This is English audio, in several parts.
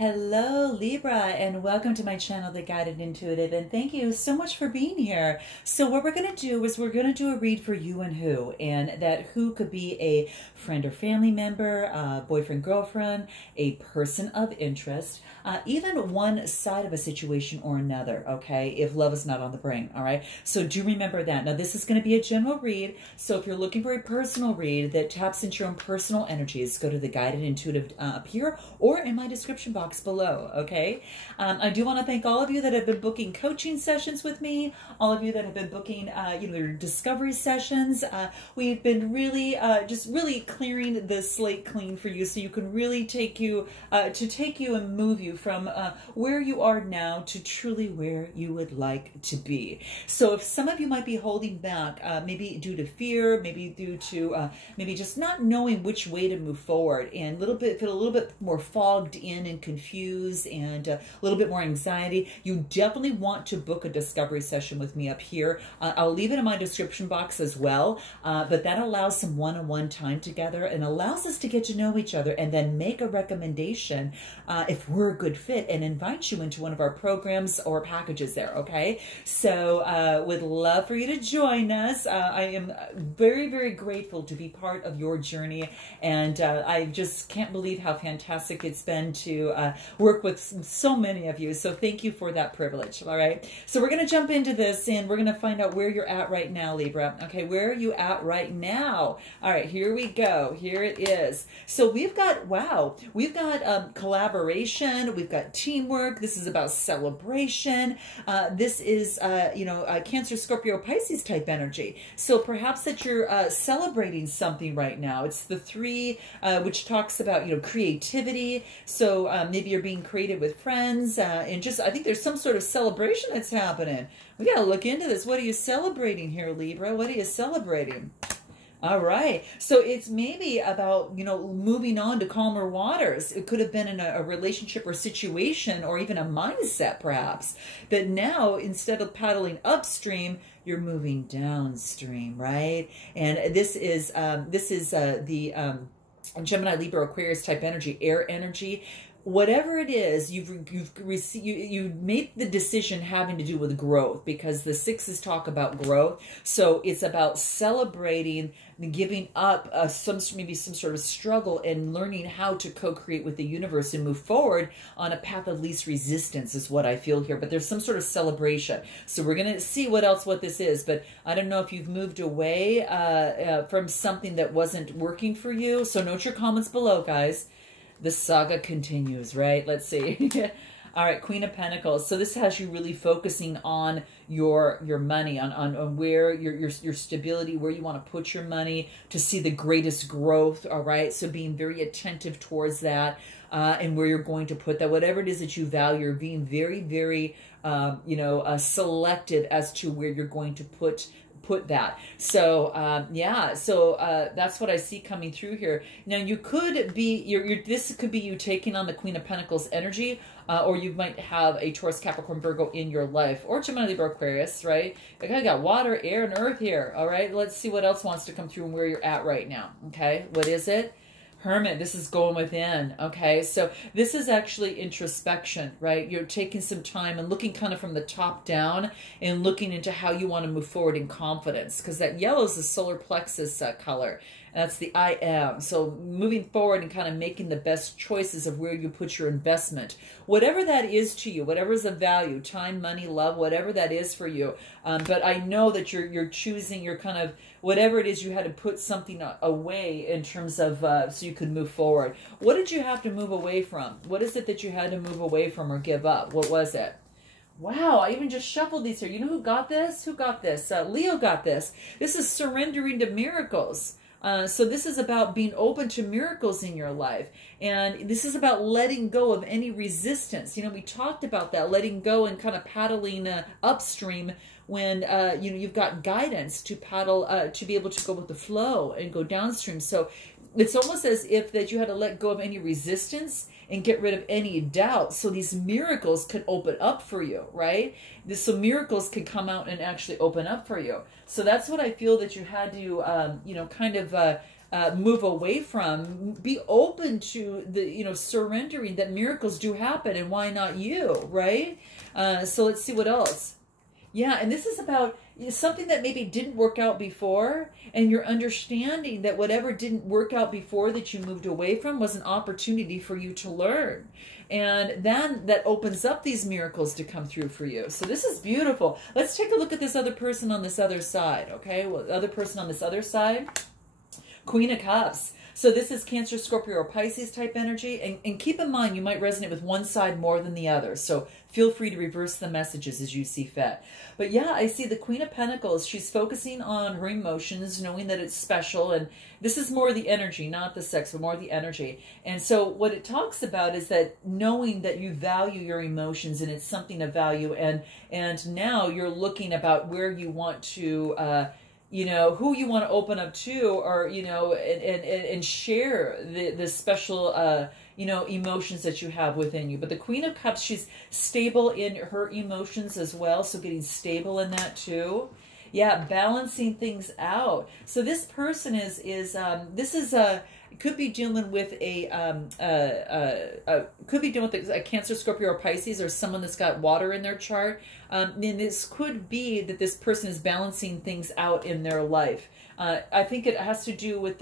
Hello Libra, and welcome to my channel, The Guided Intuitive, and thank you so much for being here. So what we're going to do is we're going to do a read for you and who, and that who could be a friend or family member, boyfriend, girlfriend, a person of interest, even one side of a situation or another, okay, if love is not on the brain, all right? So do remember that. Now this is going to be a general read, so if you're looking for a personal read that taps into your own personal energies, go to The Guided Intuitive up here or in my description box below, okay? I do want to thank all of you that have been booking coaching sessions with me, all of you that have been booking your discovery sessions. We've been really just really clearing the slate clean for you, so you can really take you and move you from where you are now to truly where you would like to be. So if some of you might be holding back, maybe due to fear, maybe due to maybe just not knowing which way to move forward, and feel a little bit more fogged in and confused and a little bit more anxiety, you definitely want to book a discovery session with me up here. I'll leave it in my description box as well, but that allows some one-on-one time together and allows us to get to know each other and then make a recommendation if we're a good fit and invite you into one of our programs or packages there, okay? So would love for you to join us. I am very, very grateful to be part of your journey, and I just can't believe how fantastic it's been to work with so many of you. So thank you for that privilege. All right. So we're going to jump into this and we're going to find out where you're at right now, Libra. Okay. Where are you at right now? All right. Here we go. Here it is. So we've got, wow, we've got collaboration. We've got teamwork. This is about celebration. This is, Cancer, Scorpio, Pisces type energy. So perhaps that you're celebrating something right now. It's the three, which talks about, creativity. So maybe you're being creative with friends, and just, I think there's some sort of celebration that's happening. We got to look into this. What are you celebrating here, Libra? What are you celebrating? All right. So it's maybe about, moving on to calmer waters. It could have been in a relationship or situation or even a mindset, perhaps, that now instead of paddling upstream, you're moving downstream, right? And this is the Gemini, Libra, Aquarius type energy, air energy. Whatever it is, you made the decision having to do with growth, because the sixes talk about growth. So it's about celebrating, giving up maybe some sort of struggle, and learning how to co-create with the universe and move forward on a path of least resistance is what I feel here. But there's some sort of celebration. So we're going to see what this is. But I don't know if you've moved away from something that wasn't working for you. So note your comments below, guys. The saga continues, right? Let's see. All right, Queen of Pentacles. So this has you really focusing on your money, on where your stability, where you want to put your money to see the greatest growth, all right? So being very attentive towards that, and where you're going to put that. Whatever it is that you value, being very, very, selective as to where you're going to put that. So yeah, so that's what I see coming through here. Now you could be this could be you taking on the Queen of Pentacles energy, or you might have a Taurus, Capricorn, Virgo in your life, or Gemini, Libra, Aquarius, right? Like, I got water, air, and earth here. All right, let's see what else wants to come through and where you're at right now. Okay, what is it? Hermit. This is going within. Okay, so this is actually introspection, right? You're taking some time and looking kind of from the top down and looking into how you want to move forward in confidence, because that yellow is the solar plexus color. That's the I am. So moving forward and kind of making the best choices of where you put your investment. Whatever that is to you, whatever is of value, time, money, love, whatever that is for you. But I know that you're choosing, you're kind of, whatever it is, you had to put something away in terms of, so you could move forward. What did you have to move away from? What is it that you had to move away from or give up? What was it? Wow, I even just shuffled these here. You know who got this? Who got this? Leo got this. This is surrendering to miracles. So this is about being open to miracles in your life. And this is about letting go of any resistance. We talked about that, letting go and kind of paddling upstream when, you've got guidance to paddle, to be able to go with the flow and go downstream. So it's almost as if that you had to let go of any resistance and get rid of any doubt, so these miracles can open up for you, right? So miracles can come out and actually open up for you. So that's what I feel that you had to, kind of move away from. Be open to the, you know, surrendering that miracles do happen, and why not you, right? So let's see what else. Yeah, and this is about something that maybe didn't work out before, and you're understanding that whatever didn't work out before that you moved away from was an opportunity for you to learn. And then that opens up these miracles to come through for you. So this is beautiful. Let's take a look at this other person on this other side, okay? Well, the other person on this other side, Queen of Cups. So this is Cancer, Scorpio, or Pisces type energy. And keep in mind, you might resonate with one side more than the other. So feel free to reverse the messages as you see fit. But yeah, I see the Queen of Pentacles. She's focusing on her emotions, knowing that it's special. And this is more the energy, not the sex, but more the energy. And so what it talks about is that knowing that you value your emotions and it's something of value. And now you're looking about where you want to... you know, who you want to open up to, or, you know, and share the special, you know, emotions that you have within you. But the Queen of Cups, she's stable in her emotions as well. So getting stable in that too. Yeah, balancing things out. So this person could be dealing with could be dealing with a Cancer, Scorpio, or Pisces, or someone that's got water in their chart. And this could be that this person is balancing things out in their life. I think it has to do with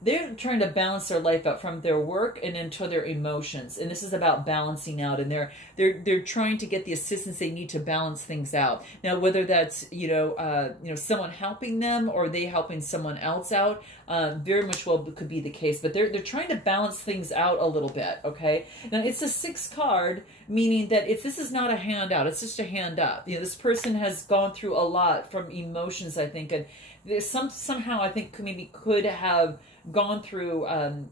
they're trying to balance their life out from their work and into their emotions. And this is about balancing out, and they're trying to get the assistance they need to balance things out. Now, whether that's, you know, someone helping them or they helping someone else out, very much well could be the case, but they're trying to balance things out a little bit. Okay. Now it's a 6 card, meaning that this is not a handout. It's just a hand up. You know, this person has gone through a lot from emotions, I think, and there's somehow I think maybe could have gone through,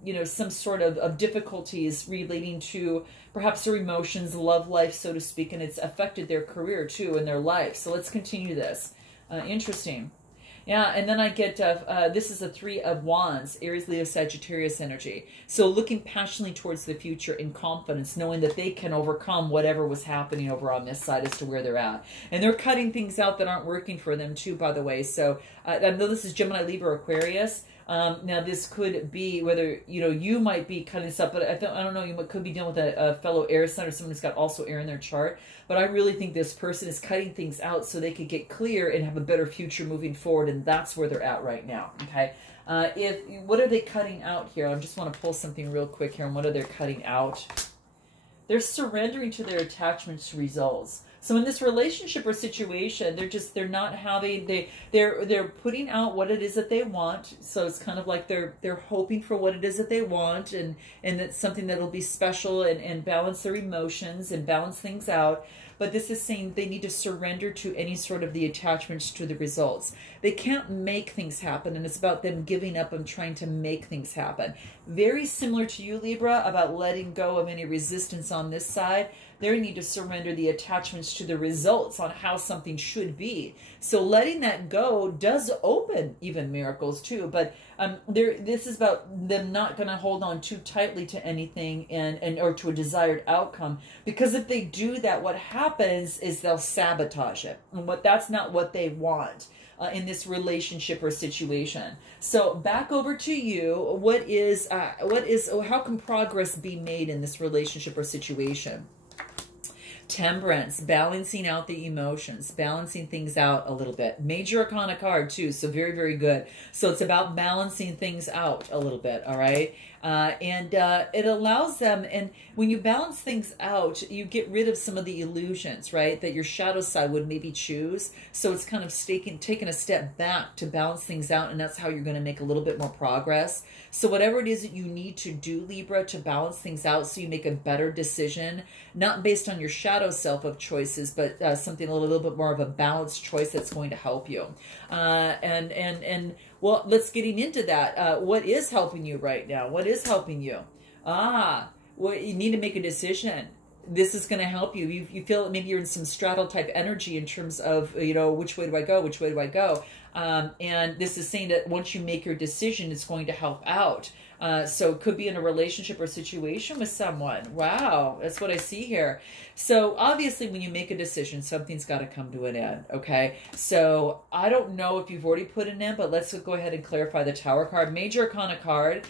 you know, some sort of difficulties relating to perhaps their emotions, love life, so to speak, and it's affected their career too in their life. So let's continue this. Interesting. Yeah, and then I get, this is a 3 of Wands, Aries, Leo, Sagittarius energy. So looking passionately towards the future in confidence, knowing that they can overcome whatever was happening over on this side as to where they're at. And they're cutting things out that aren't working for them too, by the way. So I know this is Gemini, Libra, Aquarius. Now this could be whether, you know, you might be cutting this up, but I don't know, you could be dealing with a fellow air sign or someone who's got also air in their chart. But I really think this person is cutting things out so they could get clear and have a better future moving forward, and that's where they're at right now. Okay. What are they cutting out here? I just want to pull something real quick here. And what are they cutting out? They're surrendering to their attachments to results. So in this relationship or situation, they're not having, they're putting out what it is that they want. So it's kind of like they're hoping for what it is that they want, and that's something that'll be special and balance their emotions and balance things out. But this is saying they need to surrender to any sort of the attachments to the results. They can't make things happen, and it's about them giving up and trying to make things happen. Very similar to you, Libra, about letting go of any resistance on this side. They need to surrender the attachments to the results on how something should be. So letting that go does open even miracles too. But this is about them not going to hold on too tightly to anything or to a desired outcome. Because if they do that, what happens is they'll sabotage it. And that's not what they want in this relationship or situation. So back over to you. How can progress be made in this relationship or situation? Temperance, balancing out the emotions, balancing things out a little bit. Major Arcana card too, so very, very good. So it's about balancing things out a little bit, all right? It allows them, and when you balance things out, you get rid of some of the illusions, right, that your shadow side would maybe choose. So it's kind of taking a step back to balance things out, and that's how you're going to make a little bit more progress. So whatever it is that you need to do, Libra, to balance things out so you make a better decision, not based on your shadow self of choices, but something a little bit more of a balanced choice that's going to help you. Well, let's getting into that. What is helping you right now? What is helping you? Well, you need to make a decision. this is going to help you. You feel maybe you're in some straddle type energy in terms of, you know, which way do I go? Which way do I go? And this is saying that once you make your decision, it's going to help out. So it could be in a relationship or situation with someone. Wow, that's what I see here. So obviously when you make a decision, something's got to come to an end, okay? So I don't know if you've already put an end, but let's go ahead and clarify the Tower card. Major Arcana card.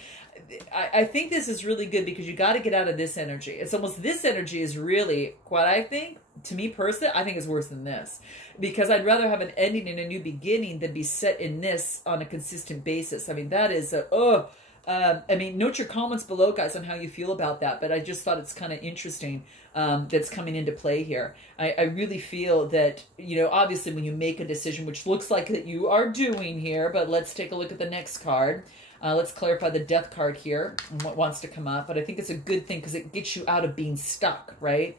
I think this is really good because you got to get out of this energy. It's almost, this energy is really what I think, to me personally, I think is worse than this. Because I'd rather have an ending and a new beginning than be set in this on a consistent basis. I mean, that is, I mean, note your comments below, guys, on how you feel about that. But I just thought it's kind of interesting that's coming into play here. I really feel that, you know, obviously when you make a decision, which looks like that you are doing here, but let's take a look at the next card. Let's clarify the Death card here and what wants to come up. But I think it's a good thing because it gets you out of being stuck, right?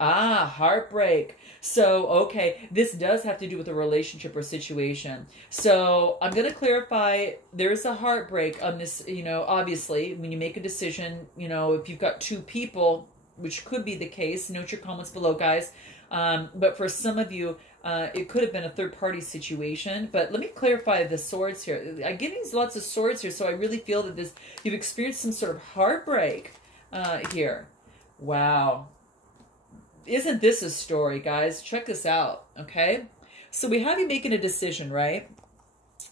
Ah, heartbreak. So, okay, this does have to do with a relationship or situation. So I'm going to clarify, there's a heartbreak on this, you know, obviously, when you make a decision, you know, if you've got two people, which could be the case, note your comments below, guys. But for some of you, it could have been a third-party situation. But let me clarify the swords here. I'm getting lots of swords here, so I really feel that this, you've experienced some sort of heartbreak here. Wow. Isn't this a story, guys? Check this out, okay? So we have you making a decision, right?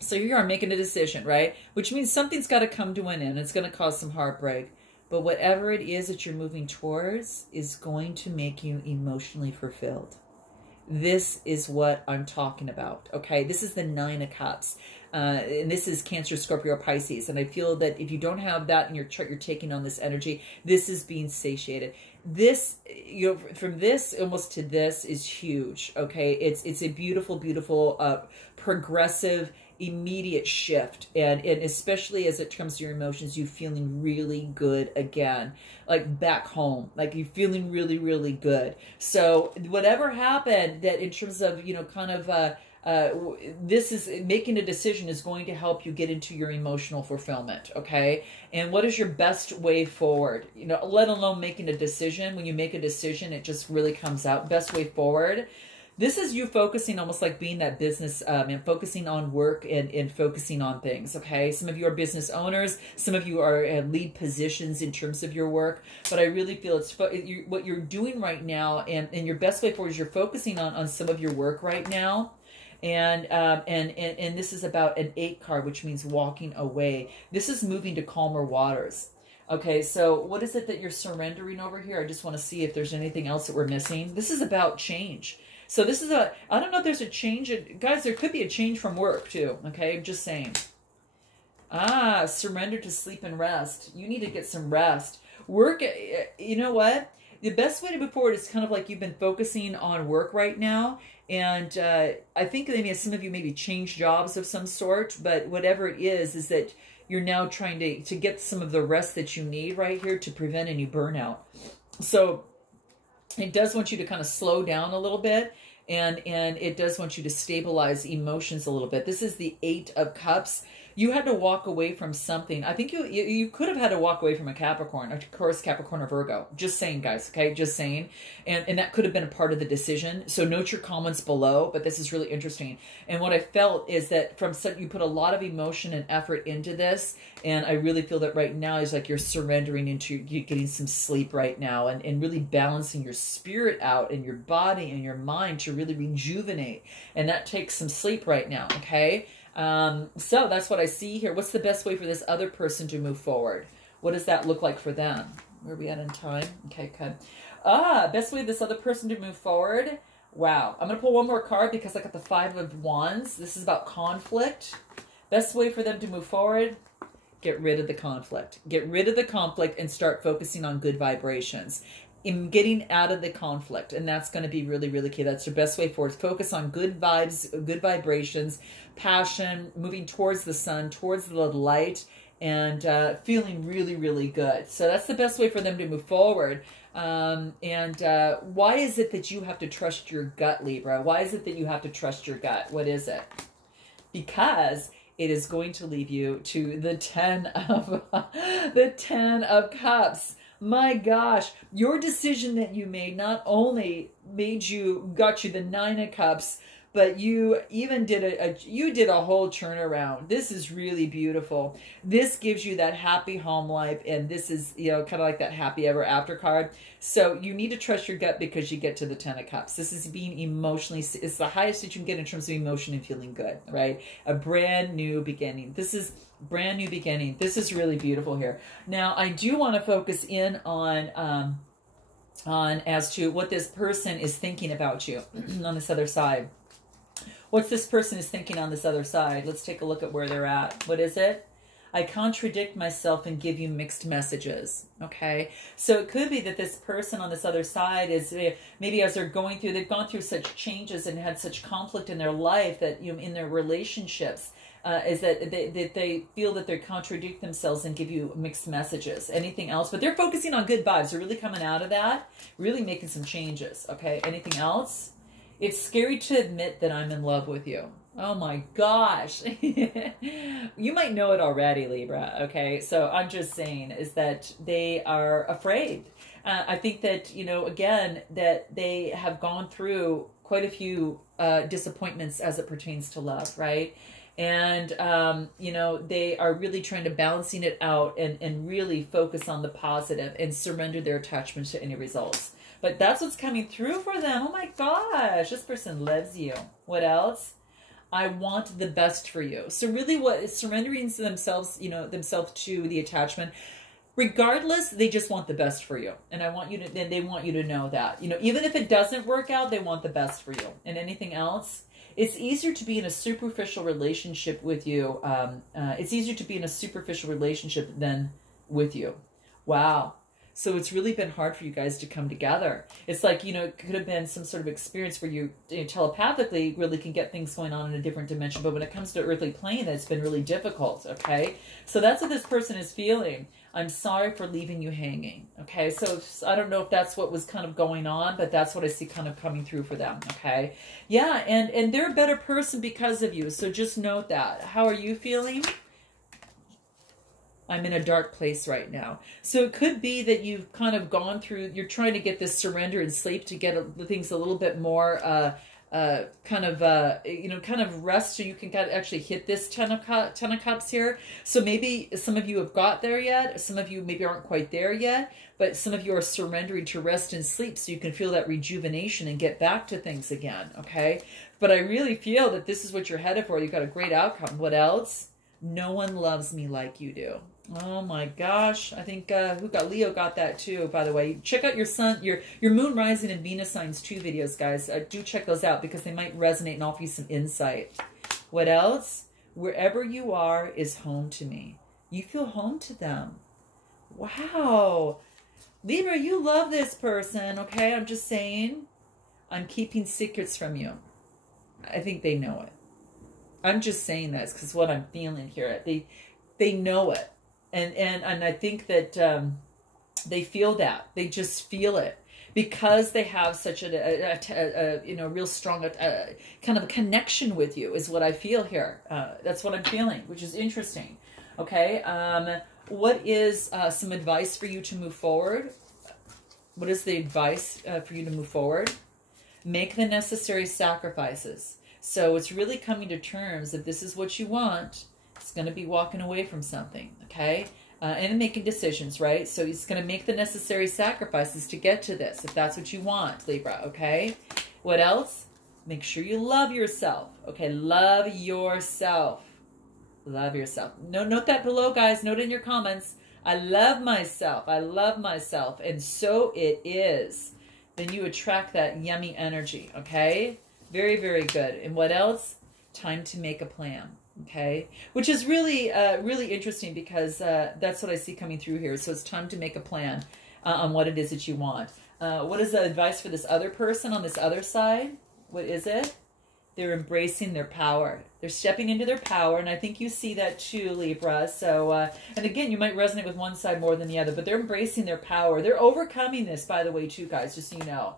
So you are making a decision, right? Which means something's got to come to an end. It's going to cause some heartbreak. But whatever it is that you're moving towards is going to make you emotionally fulfilled. This is what I'm talking about, okay? This is the Nine of Cups. And this is Cancer, Scorpio, Pisces. And I feel that if you don't have that in your chart, you're taking on this energy. This is being satiated. This, you know, from this almost to this is huge, okay? It's a beautiful, beautiful, progressive, immediate shift. And especially as it comes to your emotions, you feeling really good again, like back home, like you're feeling really, really good. So whatever happened that in terms of, you know, kind of, this is making a decision is going to help you get into your emotional fulfillment, okay? And what is your best way forward? You know, let alone making a decision. When you make a decision, it just really comes out. Best way forward. This is you focusing almost like being that business and focusing on work and focusing on things, okay? Some of you are business owners. Some of you are in lead positions in terms of your work. But I really feel it's what you're doing right now, and your best way forward is you're focusing on some of your work right now. And this is about an 8 card, which means walking away. This is moving to calmer waters. Okay, so what is it that you're surrendering over here? I just want to see if there's anything else that we're missing. This is about change. So this is I don't know if there's a change. Guys, there could be a change from work too. Okay, I'm just saying. Ah, surrender to sleep and rest. You need to get some rest. Work, you know what? The best way to move forward is kind of like you've been focusing on work right now. And I think maybe some of you maybe change jobs of some sort, but whatever it is that you're now trying to get some of the rest that you need right here to prevent any burnout. So it does want you to kind of slow down a little bit, and it does want you to stabilize emotions a little bit. This is the 8 of Cups. You had to walk away from something. I think you could have had to walk away from a Capricorn, of course, Capricorn or Virgo. Just saying, guys, okay? Just saying. And that could have been a part of the decision. So note your comments below, but this is really interesting. And what I felt is that you put a lot of emotion and effort into this, and I really feel that right now is like you're surrendering into you getting some sleep right now and really balancing your spirit out and your body and your mind to really rejuvenate. And that takes some sleep right now, okay? So that's what I see here. What's the best way for this other person to move forward? What does that look like for them? Where are we at in time? Okay, good. Best way for this other person to move forward. Wow. I'm going to pull one more card because I got the 5 of Wands. This is about conflict. Best way for them to move forward. Get rid of the conflict. Get rid of the conflict and start focusing on good vibrations. In getting out of the conflict, and that's going to be really, really key. That's your best way forward. Focus on good vibes, good vibrations, passion, moving towards the sun, towards the light, and feeling really, really good. So that's the best way for them to move forward. Why is it that you have to trust your gut, Libra? Why is it that you have to trust your gut? What is it? Because it is going to lead you to the 10 of Cups. My gosh, your decision that you made not only got you the Nine of Cups, but you even did a whole turnaround. This is really beautiful. This gives you that happy home life, and this is, you know, kind of like that happy ever after card. So you need to trust your gut because you get to the Ten of Cups. This is being emotionally, it's the highest that you can get in terms of emotion and feeling good, right? A brand new beginning. This is brand new beginning. This is really beautiful here. Now, I do want to focus in on as to what this person is thinking about you on this other side. What's this person is thinking on this other side? Let's take a look at where they're at. What is it? I contradict myself and give you mixed messages. Okay. So it could be that this person on this other side is maybe as they've gone through such changes and had such conflict in their life that, you know, in their relationships, is that they feel that they contradict themselves and give you mixed messages. Anything else? But they're focusing on good vibes. They're really coming out of that, really making some changes. Okay. Anything else? It's scary to admit that I'm in love with you. Oh my gosh. You might know it already, Libra. Okay. So I'm just saying is that they are afraid. I think that, you know, again, that they have gone through quite a few disappointments as it pertains to love, right? And, you know, they are really trying to balancing it out and really focus on the positive and surrender their attachment to any results. But that's what's coming through for them. Oh my gosh, this person loves you. What else? I want the best for you. So really what is surrendering to themselves, you know, themselves to the attachment, regardless, they just want the best for you. And I want you to, they want you to know that, you know, even if it doesn't work out, they want the best for you. And anything else? It's easier to be in a superficial relationship with you. It's easier to be in a superficial relationship than with you. Wow. So it's really been hard for you guys to come together. It's like, you know, it could have been some sort of experience where you know, telepathically really can get things going on in a different dimension. But when it comes to earthly plane, that's been really difficult. Okay. So that's what this person is feeling. I'm sorry for leaving you hanging. Okay. So I don't know if that's what was kind of going on, but that's what I see kind of coming through for them. Okay. Yeah. And they're a better person because of you. So just note that. How are you feeling? I'm in a dark place right now. So it could be that you've kind of gone through, you're trying to get this surrender and sleep to get things a little bit more kind of rest so you can actually hit this Ten of Cups here. So maybe some of you have got there yet. Some of you maybe aren't quite there yet, but some of you are surrendering to rest and sleep so you can feel that rejuvenation and get back to things again, okay? But I really feel that this is what you're headed for. You've got a great outcome. What else? No one loves me like you do. Oh my gosh. I think Leo got that too, by the way. Check out your sun, your moon rising and Venus signs 2 videos, guys. Do check those out because they might resonate and offer you some insight. What else? Wherever you are is home to me. You feel home to them. Wow. Libra, you love this person, okay? I'm just saying. I'm keeping secrets from you. I think they know it. I'm just saying this because what I'm feeling here. They know it. And I think that they feel that. They just feel it. Because they have such a you know, real strong kind of a connection with you is what I feel here. That's what I'm feeling, which is interesting. Okay. What is some advice for you to move forward? What is the advice for you to move forward? Make the necessary sacrifices. So it's really coming to terms that this is what you want. It's going to be walking away from something, okay? And making decisions, right? So he's going to make the necessary sacrifices to get to this, if that's what you want, Libra, okay? What else? Make sure you love yourself, okay? Love yourself. Love yourself. Note that below, guys. Note in your comments. I love myself. I love myself. And so it is. Then you attract that yummy energy, okay? Very, very good. And what else? Time to make a plan. Okay, which is really, really interesting because that's what I see coming through here. So it's time to make a plan on what it is that you want. What is the advice for this other person on this other side? What is it? They're embracing their power. They're stepping into their power, and I think you see that too, Libra. So, and again, you might resonate with one side more than the other, but they're embracing their power. They're overcoming this, by the way, too, guys, just so you know.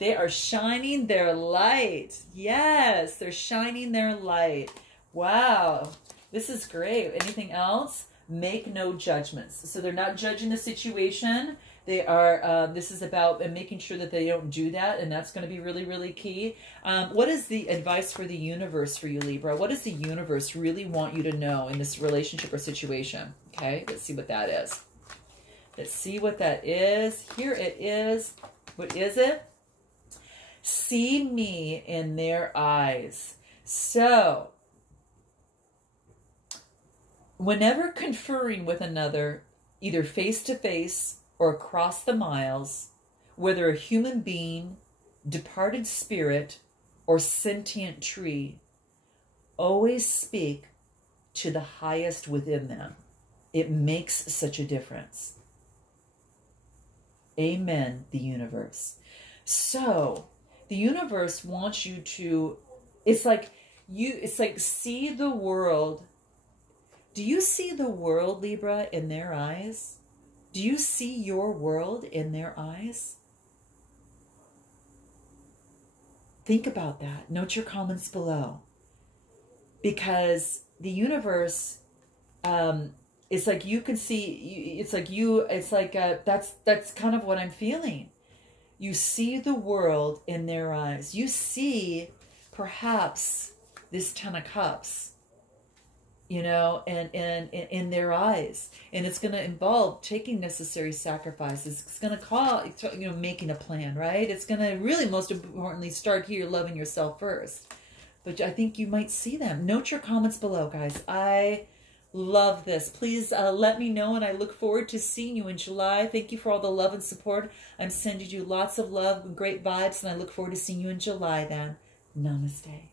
They are shining their light. Yes, they're shining their light. Wow, this is great. Anything else? Make no judgments. So they're not judging the situation. They are, this is about making sure that they don't do that, and that's going to be really, really key. What is the advice for the universe for you, Libra? What does the universe really want you to know in this relationship or situation? Okay, let's see what that is. Let's see what that is. Here it is. What is it? See me in their eyes. So, whenever conferring with another, either face to face or across the miles, whether a human being, departed spirit, or sentient tree, always speak to the highest within them. It makes such a difference. Amen, the universe. So, the universe wants you to, it's like see the world. Do you see the world, Libra, in their eyes? Do you see your world in their eyes? Think about that. Note your comments below. Because the universe, it's like you can see, that's kind of what I'm feeling. You see the world in their eyes. You see perhaps this 10 of Cups, you know, and in their eyes. And it's going to involve taking necessary sacrifices. It's going to call, you know, making a plan, right? It's going to really, most importantly, start here loving yourself first. But I think you might see them. Note your comments below, guys. I love this. Please let me know, and I look forward to seeing you in July. Thank you for all the love and support. I'm sending you lots of love and great vibes, and I look forward to seeing you in July then. Namaste.